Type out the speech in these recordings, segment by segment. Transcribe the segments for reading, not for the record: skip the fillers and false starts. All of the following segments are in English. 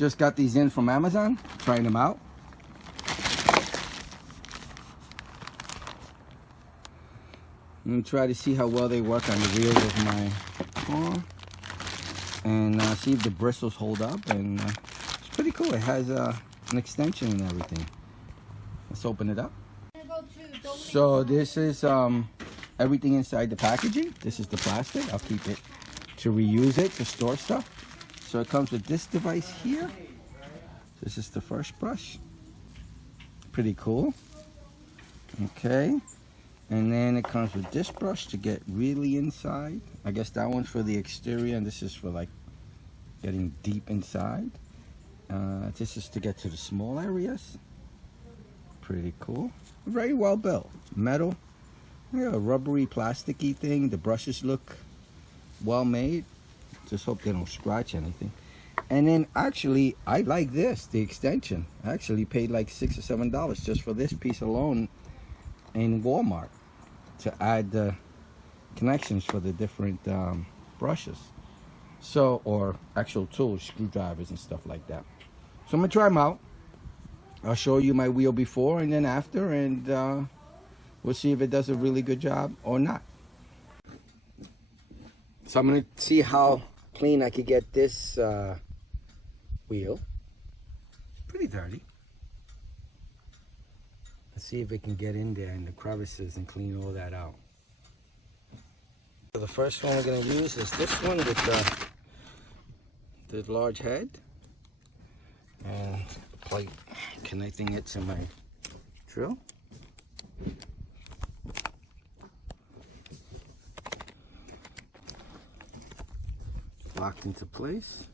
Just got these in from Amazon, trying them out. I'm gonna try to see how well they work on the wheels of my car, and see if the bristles hold up. And it's pretty cool. It has an extension and everything. Let's open it up. So this is everything inside the packaging. This is the plastic. I'll keep it to reuse it, to store stuff. So it comes with this device here. This is the first brush. Pretty cool. Okay. And then it comes with this brush to get really inside. I guess that one's for the exterior, and this is for like getting deep inside. This is to get to the small areas. Pretty cool. Very well built. Metal. Yeah, rubbery, plasticky thing. The brushes look well made. Just hope they don't scratch anything. And then actually, I like this, the extension. I actually paid like $6 or $7 just for this piece alone in Walmart to add the connections for the different brushes. So, or actual tools, screwdrivers and stuff like that. So I'm gonna try them out. I'll show you my wheel before and then after, and we'll see if it does a really good job or not. So I'm gonna see how clean I could get this wheel. Pretty dirty. Let's see if it can get in there in the crevices and clean all that out. So the first one we're gonna use is this one with the large head, and the plate connecting it to my drill. Locked into place.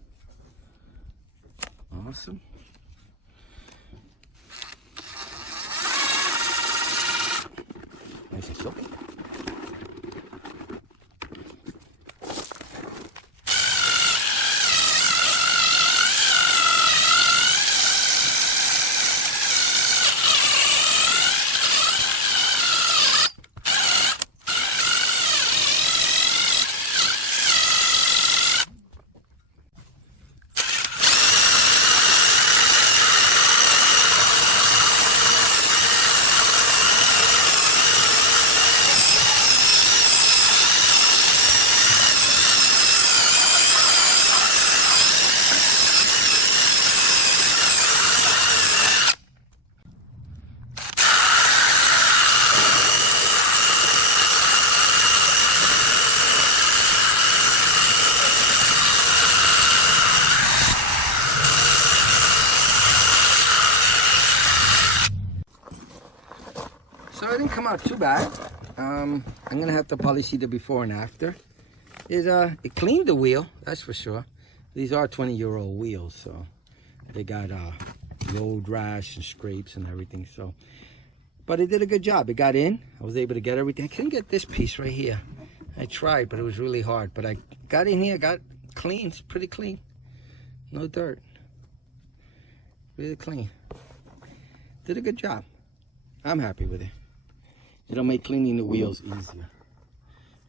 Awesome. Nice and silky. So it didn't come out too bad. I'm gonna have to probably see the before and after. It cleaned the wheel, that's for sure. These are 20-year-old wheels, so they got road rash and scrapes and everything. So, but it did a good job. It got in. I was able to get everything. I couldn't get this piece right here. I tried, but it was really hard. But I got in here, got clean. It's pretty clean. No dirt. Really clean. Did a good job. I'm happy with it. It'll make cleaning the wheels easier.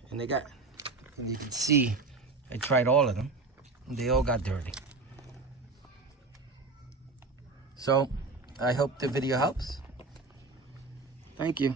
And they got, you can see, I tried all of them. They all got dirty. So, I hope the video helps. Thank you.